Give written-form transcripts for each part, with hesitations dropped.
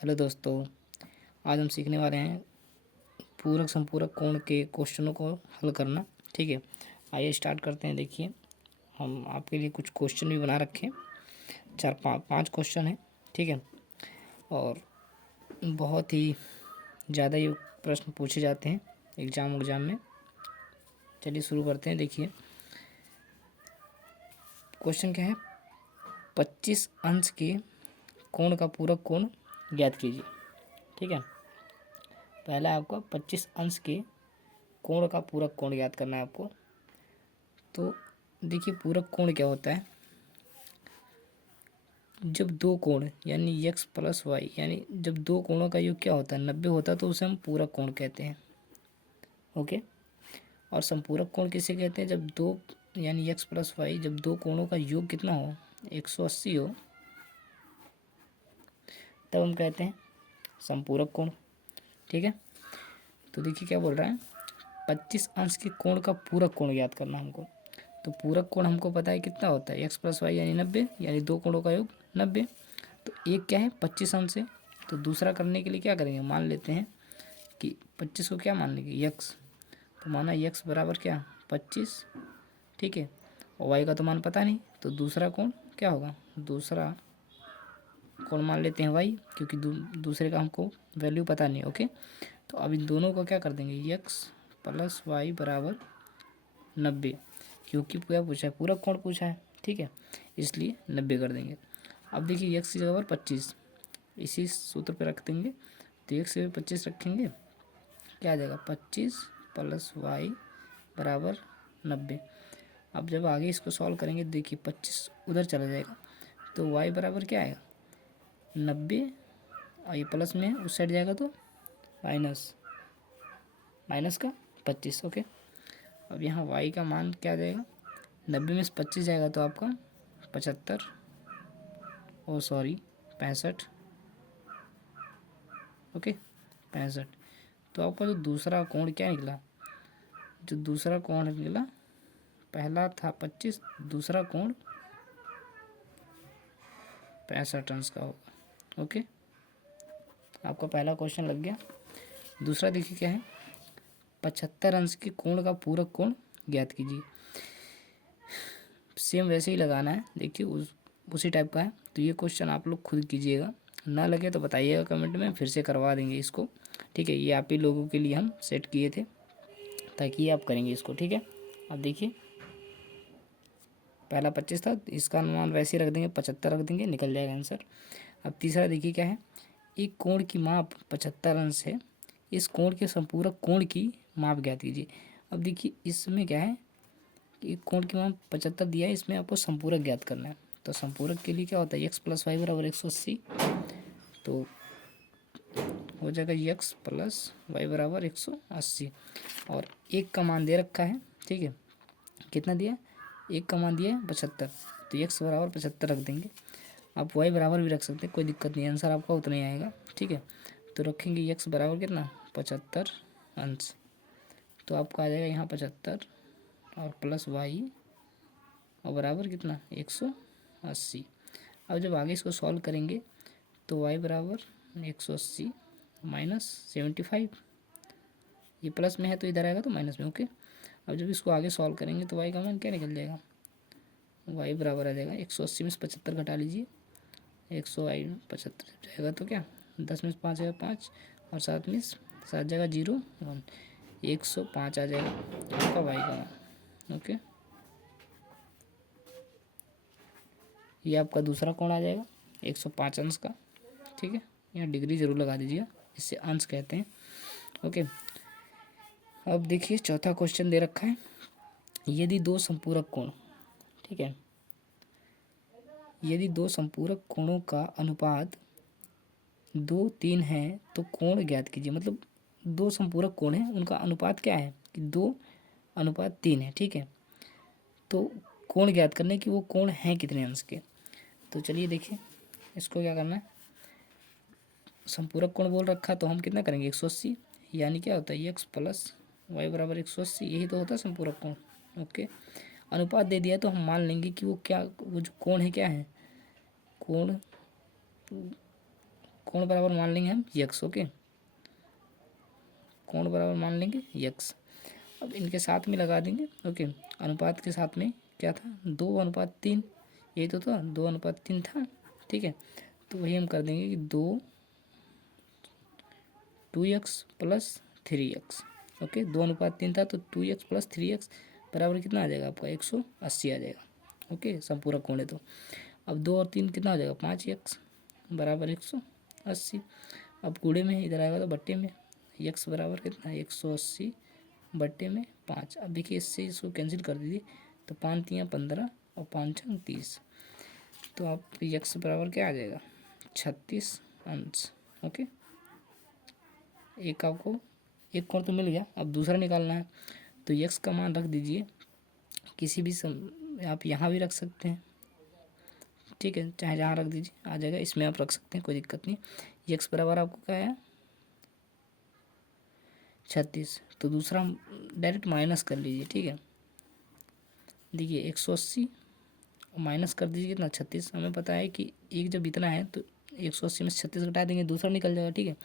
Hello दोस्तों, आज हम सीखने वाले हैं पूरक संपूरक कोण के क्वेश्चनों को हल करना। ठीक है, आइए स्टार्ट करते हैं। देखिए, हम आपके लिए कुछ क्वेश्चन भी बना रखे हैं। चार पाँच क्वेश्चन हैं। ठीक है, और बहुत ही ज़्यादा ये प्रश्न पूछे जाते हैं एग्ज़ाम में। चलिए शुरू करते हैं। देखिए, क्वेश्चन क्या है, 25 अंश के कोण का पूरक कोण ज्ञात कीजिए। ठीक है, पहला आपको 25 अंश के कोण का पूरक कोण ज्ञात करना है आपको। तो देखिए, पूरक कोण क्या होता है, जब दो कोण यानी x प्लस वाई, यानी जब दो कोणों का योग क्या होता है 90 होता है, तो उसे हम पूरक कोण कहते हैं। ओके, और संपूरक कोण किसे कहते हैं, जब दो यानी x प्लस वाई, जब दो कोणों का योग कितना हो 180 हो, तब हम कहते हैं संपूरक कोण। ठीक है, तो देखिए क्या बोल रहा है, 25 अंश के कोण का पूरक कोण ज्ञात करना हमको। तो पूरक कोण हमको पता है कितना होता है, x प्लस वाई यानी 90, यानी दो कोणों का योग 90। तो एक क्या है 25 अंश है, तो दूसरा करने के लिए क्या करेंगे, मान लेते हैं कि 25 को क्या मान लेंगे x, तो माना x बराबर क्या 25। ठीक है, और y का तो मान पता नहीं, तो दूसरा कोण क्या होगा, दूसरा कोण मान लेते हैं y, क्योंकि दूसरे का हमको वैल्यू पता नहीं। ओके, तो अब इन दोनों को क्या कर देंगे, x प्लस वाई बराबर 90, क्योंकि क्या पूछा है, पूरक कोण पूछा है। ठीक है, इसलिए 90 कर देंगे। अब देखिए x की जगह पर 25 इसी सूत्र पे रख देंगे, तो x से 25 रखेंगे, क्या आ जाएगा 25 प्लस वाई बराबर 90। अब जब आगे इसको सॉल्व करेंगे, देखिए 25 उधर चला जाएगा, तो y बराबर क्या आएगा 90, और ये प्लस में उस साइड जाएगा तो माइनस का 25। ओके, अब यहाँ y का मान क्या आ जाएगा, 90 में से 25 जाएगा तो आपका 75, ओ सॉरी 65। ओके, 65। तो आपका जो दूसरा कोण क्या निकला, जो दूसरा कोण निकला, पहला था 25, दूसरा कोण 65 अंश का होगा। ओके, आपका पहला क्वेश्चन लग गया। दूसरा देखिए क्या है, 75 अंश के कोण का पूरक कोण ज्ञात कीजिए। सेम वैसे ही लगाना है, देखिए उसी टाइप का है। तो ये क्वेश्चन आप लोग खुद कीजिएगा, ना लगे तो बताइएगा कमेंट में, फिर से करवा देंगे इसको। ठीक है, ये आप ही लोगों के लिए हम सेट किए थे ताकि आप करेंगे इसको। ठीक है, अब देखिए पहला 25 था, इसका अनुमान वैसे ही रख देंगे, 75 रख देंगे, निकल जाएगा आंसर। अब तीसरा देखिए क्या है, एक कोण की माप 75 अंश है, इस कोण के संपूरक कोण की माप ज्ञात कीजिए। अब देखिए इसमें क्या है, एक कोण की माप 75 दिया है, इसमें आपको संपूरक ज्ञात करना है। तो संपूरक के लिए क्या होता है, x प्लस वाई बराबर 180, तो हो जाएगा x प्लस वाई बराबर 180, और एक का मान दे रखा है। ठीक है, कितना दिया, एक का मान दिया है 75, तो x बराबर 75 रख देंगे। आप y बराबर भी रख सकते हैं, कोई दिक्कत नहीं, आंसर आपका उतना ही आएगा। ठीक है, तो रखेंगे x बराबर कितना 75 अंश, तो आपका आ जाएगा यहाँ 75 और प्लस वाई और बराबर कितना 180। अब जब आगे इसको सॉल्व करेंगे तो y बराबर 180 माइनस 75, ये प्लस में है तो इधर आएगा तो माइनस में। ओके, अब जब इसको आगे सॉल्व करेंगे तो y का मान क्या निकल जाएगा, y बराबर आ जाएगा 180 में से 75 घटा लीजिए, 175 जाएगा तो क्या 10 में से 5 जाएगा 5, और 7 में 7 जाएगा 0 1, 105 आ जाएगा आपका y का मान। ओके, ये आपका दूसरा कोण आ जाएगा 105 अंश का। ठीक है, यहाँ डिग्री जरूर लगा दीजिएगा, इससे अंश कहते हैं। ओके, अब देखिए चौथा क्वेश्चन दे रखा है, यदि दो संपूरक कोण, ठीक है, यदि दो संपूरक कोणों का अनुपात 2:3 है तो कोण ज्ञात कीजिए। मतलब दो संपूरक कोण है, उनका अनुपात क्या है कि 2:3 है। ठीक है, तो कोण ज्ञात करने की वो कोण हैं कितने अंश के। तो चलिए देखिए इसको क्या करना है, संपूरक कोण बोल रखा तो हम कितना करेंगे 180, यानी क्या होता है x प्लस वाई बराबर 180, यही तो होता है संपूरक कोण। ओके, अनुपात दे दिया तो हम मान लेंगे कि वो जो कोण है क्या है, कोण कोण बराबर मान लेंगे हम यक्स। ओके, कोण बराबर मान लेंगे यक्स। अब इनके साथ में लगा देंगे। ओके, अनुपात के साथ में क्या था 2:3, ये तो था 2:3 था। ठीक है, तो वही हम कर देंगे कि 2x प्लस 3x। ओके, 2:3 था तो 2x प्लस 3x बराबर कितना आ जाएगा आपका 180 आ जाएगा। ओके, संपूरक कोण है तो। अब 2 और 3 कितना हो जाएगा 5x बराबर 180। अब गुणे में इधर आएगा तो बट्टे में, x बराबर कितना 180 बट्टे में 5। अब देखिए इससे इसको कैंसिल कर दीजिए तो 5 3 15 और 5 6 30, तो आप x बराबर क्या आ जाएगा 36 अंश। ओके, एक आपको एक कोण तो मिल गया। अब दूसरा निकालना है तो x का मान रख दीजिए किसी भी आप यहाँ भी रख सकते हैं। ठीक है, चाहे जहाँ रख दीजिए आ जाएगा, इसमें आप रख सकते हैं, कोई दिक्कत नहीं। x बराबर आपको क्या है 36, तो दूसरा डायरेक्ट माइनस कर लीजिए। ठीक है, देखिए 180 माइनस कर दीजिए कितना 36। हमें पता है कि एक जब इतना है तो 180 में से 36 घटा देंगे, दूसरा निकल जाएगा। ठीक है,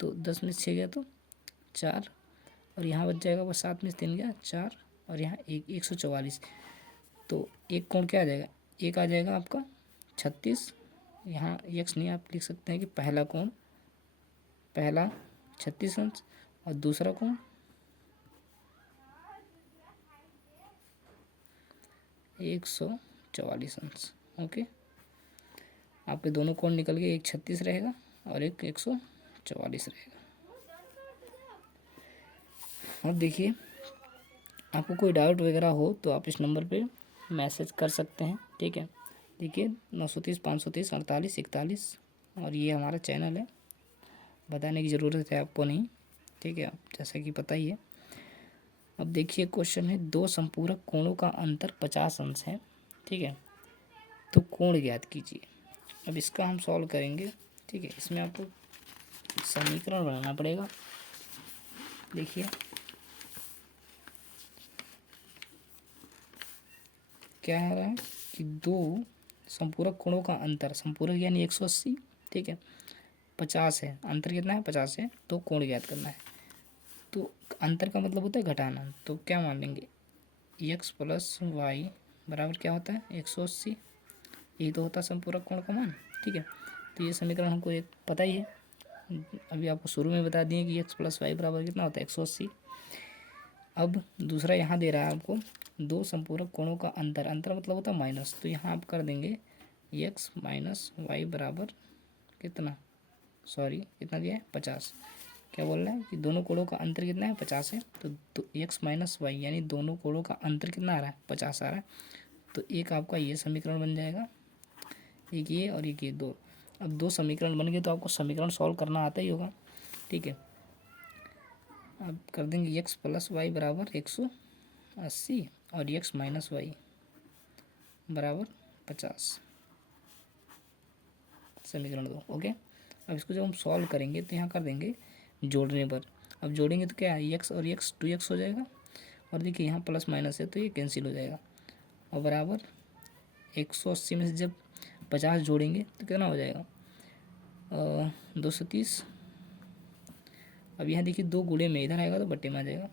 तो 10 में से 6 गया तो 4, और यहाँ बच जाएगा बस 7 में से 3 गया 4, और यहाँ 144। तो एक कोण क्या आ जाएगा, एक आ जाएगा आपका 36। यहाँ यक्स नहीं, आप लिख सकते हैं कि पहला कोण, पहला 36 अंश, और दूसरा कोण 144 अंश। ओके, आपके दोनों कोण निकल गए, एक 36 रहेगा और एक 144 रहेगा। अब देखिए आपको कोई डाउट वगैरह हो तो आप इस नंबर पे मैसेज कर सकते हैं। ठीक है, देखिए 930 530 48 41, और ये हमारा चैनल है, बताने की ज़रूरत है आपको नहीं। ठीक है, आप जैसा कि पता ही है। अब देखिए क्वेश्चन है, दो संपूरक कोणों का अंतर 50 अंश है। ठीक है, तो कोण ज्ञात कीजिए। अब इसका हम सॉल्व करेंगे। ठीक है, इसमें आपको समीकरण बनाना पड़ेगा। देखिए क्या आ रहा है कि दो संपूरक कोणों का अंतर, संपूरक यानी 180, ठीक है 50 है, अंतर कितना है 50 है, तो कोण ज्ञात करना है। तो अंतर का मतलब होता है घटाना, तो क्या मान लेंगे x प्लस वाई बराबर क्या होता है 180, यही तो होता है संपूरक कोण का मान। ठीक है, तो ये समीकरण हमको एक पता ही है, अभी आपको शुरू में बता दिए कि x प्लस वाई बराबर कितना होता है 180। अब दूसरा यहाँ दे रहा है आपको दो संपूरक कोणों का अंतर, अंतर मतलब होता है माइनस, तो यहाँ आप कर देंगे x माइनस वाई बराबर कितना, सॉरी कितना दिया है 50। क्या बोल रहा है कि दोनों कोणों का अंतर कितना है 50 है, तो x माइनस वाई यानी दोनों कोणों का अंतर कितना आ रहा है 50 आ रहा है। तो एक आपका ये समीकरण बन जाएगा, एक ये और एक ये दो। अब दो समीकरण बन गए तो आपको समीकरण सॉल्व करना आता ही होगा। ठीक है, अब कर देंगे x प्लस वाई बराबर 180 और x माइनस वाई बराबर 50, समीकरण दो। ओके, अब इसको जब हम सॉल्व करेंगे तो यहाँ कर देंगे जोड़ने पर। अब जोड़ेंगे तो क्या है x और x 2x हो जाएगा, और देखिए यहाँ प्लस माइनस है तो ये कैंसिल हो जाएगा, और बराबर 180 में से जब 50 जोड़ेंगे तो कितना हो जाएगा 230। अब यहाँ देखिए दो गुणे में इधर आएगा तो बट्टे में आ जाएगा,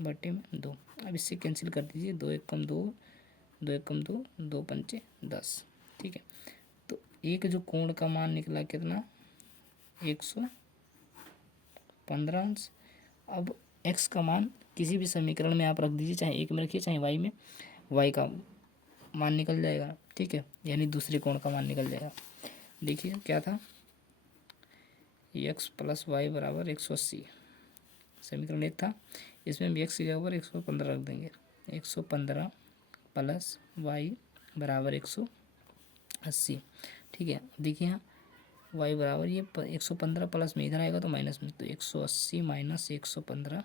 बट्टे में 2। अब इससे कैंसिल कर दीजिए, 2 एक कम 2, 2 एक कम 2, 2 पंचे 10। ठीक है, तो एक जो कोण का मान निकला कितना 115 अंश। अब x का मान किसी भी समीकरण में आप रख दीजिए, चाहे एक में रखिए चाहे y में, y का मान निकल जाएगा। ठीक है, यानी दूसरे कोण का मान निकल जाएगा। देखिए क्या था x प्लस वाई बराबर 180, समीकरण एक था, इसमें हम x की जगह पर 115 रख देंगे, 115 प्लस वाई बराबर 180। ठीक है, देखिए यहाँ y बराबर ये 115 प्लस में इधर आएगा तो माइनस में, तो 180 माइनस 115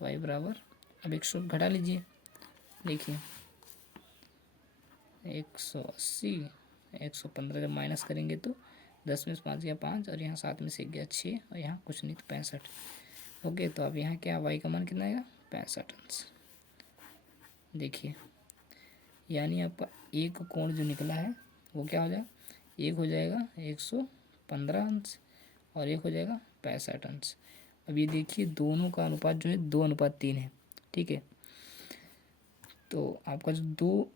y बराबर, अब 100 घटा लीजिए, देखिए 180 115 जब माइनस करेंगे तो 10 में से 5 गया 5, और यहाँ 7 में से 1 गया 6, और यहाँ कुछ नहीं तो 65। ओके, तो अब यहाँ क्या y का मान कितना आएगा 65 अंश। देखिए यानी आपका एक कोण जो निकला है वो क्या हो जाएगा, एक हो जाएगा 115 अंश और एक हो जाएगा 65 अंश। अब ये देखिए दोनों का अनुपात जो है 2:3 है। ठीक है, तो आपका जो 2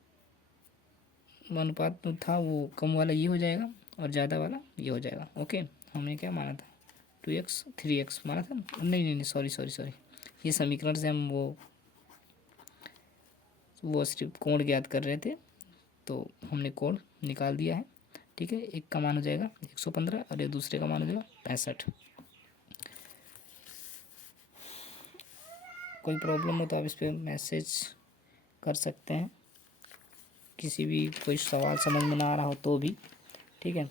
अनुपात में था वो कम वाला ये हो जाएगा और ज़्यादा वाला ये हो जाएगा। ओके, हमने क्या माना था, 2x 3x माना था। नहीं नहीं नहीं, सॉरी सॉरी सॉरी, ये समीकरण से हम वो सिर्फ कोण ज्ञात कर रहे थे, तो हमने कोण निकाल दिया है। ठीक है, एक का मान हो जाएगा 115 और एक दूसरे का मान हो जाएगा 65। कोई प्रॉब्लम हो तो आप इस पर मैसेज कर सकते हैं, किसी भी कोई सवाल समझ में ना आ रहा हो तो भी। ठीक है।